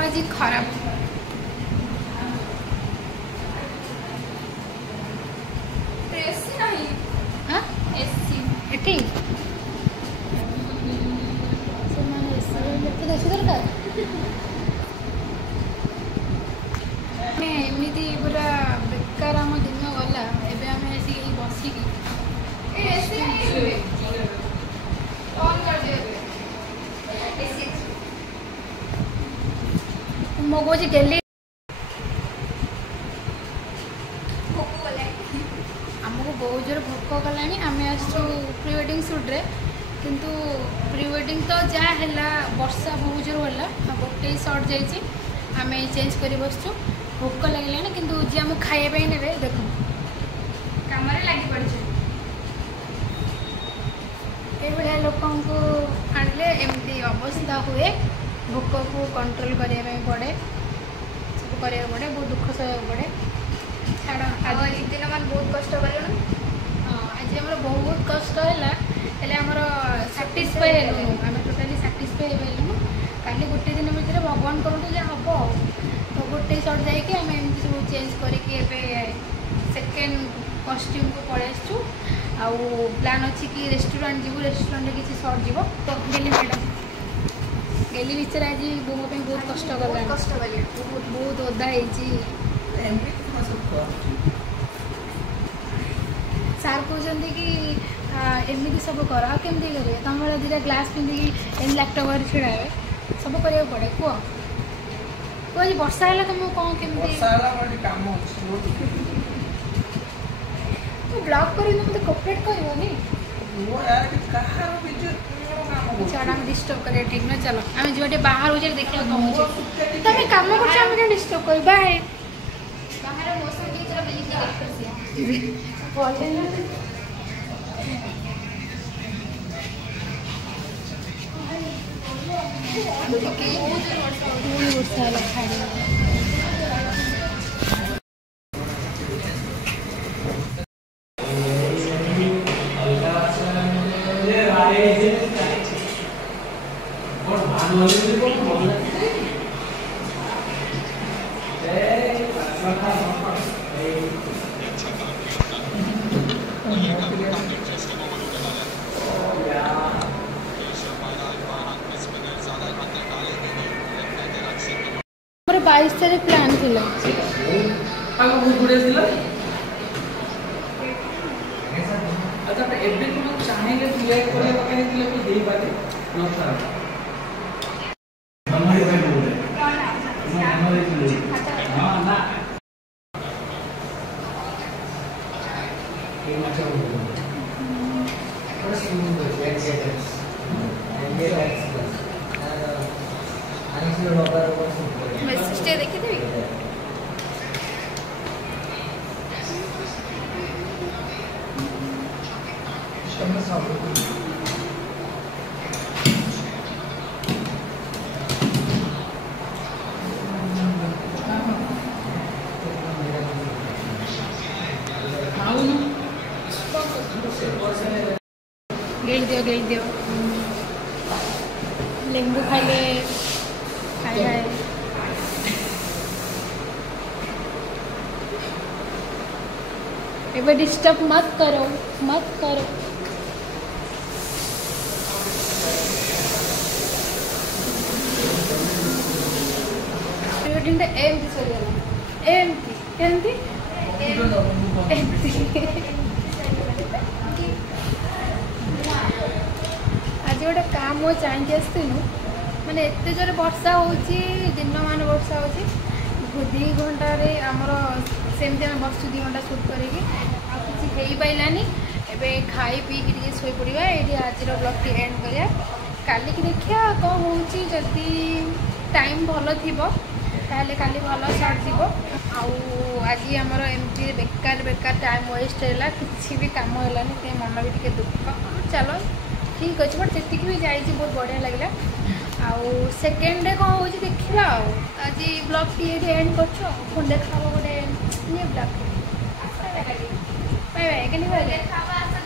आज खराब एसी नहीं हाँ एसी एटी एसी दरकार एमती पूरा बेकार आम दिन गला एवं आम आसिक बसिकी एसी नहीं ऑन कर दे एसी मो कौच डेली आमको बहुत जोर भोक कला आम आसु प्री वेडिंग सुट्रे किंतु प्री वेडिंग तो जहाँ है वर्षा बहुत जोर है गोटे सर्ट जाइए आम चेंज कर बसचु भोक लगे किंतु जी आम खाइबा ने देख काम लगी पड़े ये लोक आने एमती अवस्था हुए भोक को कंट्रोल करने पड़े सब करने पड़े बहुत दुख सह पड़े छाड़ आज दिन मान बहुत कष्ट कल आज आम बहुत कष्ट है साटिस्फाई हेलुनु आम टोटाली साटिस्फाई हेलुनु काली गोटे दिन भितर भगवान करूँ जहाँ हम तो गोटे सर्ट जाकि आम एमती सब चेंज करके सेकेंड कस्ट्यूम को पलि आसचु आउ प्लान अच्छी कि रेस्टोरेंट जीव रेस्टोरेंट किसी सर्ट जीव तो गेली मैडम गेली विचार आज बो बहुत कष्ट कला कष्ट कल बहुत ओदा सार कहते कि एमती सब कर केमती करेंगे तुम भाई दुटा ग्लास पिंधिकी एम लैपटप छिड़ा सब करा पड़े कह कह आज वर्षा है तुम कौन केमती तू ब्लॉग कर मत कोऑपरेट करनी छाड़ा आम डिस्टर्ब करें ठीक ना चलो आम जो बाहर हो देखा कौन हो तुम कम कर डिस्टर्ब कर बाय बाहर मौसम की तरफ वर्षा खाड़ी मोर 22 तारीख प्लान थिला अच्छा एबे तुम चाहेंगे सिलेक्ट करले पकाई दिले भी देई पाते न था हमारे भाई बोल रहे हमारे दिले हां ना ये मचा बोल रहे और सुन दो let's get it and get express आने से बाबा को सुन मैसेज दे देखी थी गेल दियो लेंबू खाइले खाए खाए एबे डिस्टर्ब मत करो एमती एमती आज गोटे काम चाहिए आसलु माने एत जोर वर्षा हो दिन मान वर्षा हो 2 घंटे आमर सेमती आम बसु 2 घंटा सुट करेंगे किसी हो पारानी एबे खाई पी शोई पड़ा ये आज ब्लॉग टी एंड करा काली की देखिया कौन हो जदि टाइम भल थी ताहले काली भल सर्ट जीव आज आमर एमती बेकार बेकार टाइम वेस्ट है किसी भी कम है मन भी टे दुख चलो ठीक अच्छे बट जी भी जाइए बहुत बढ़िया लगे आउ सेकेंड डे कौन हो देखा आज ब्लॉग टी एंड कर देखा गोटे ब्लॉग बाय बाय।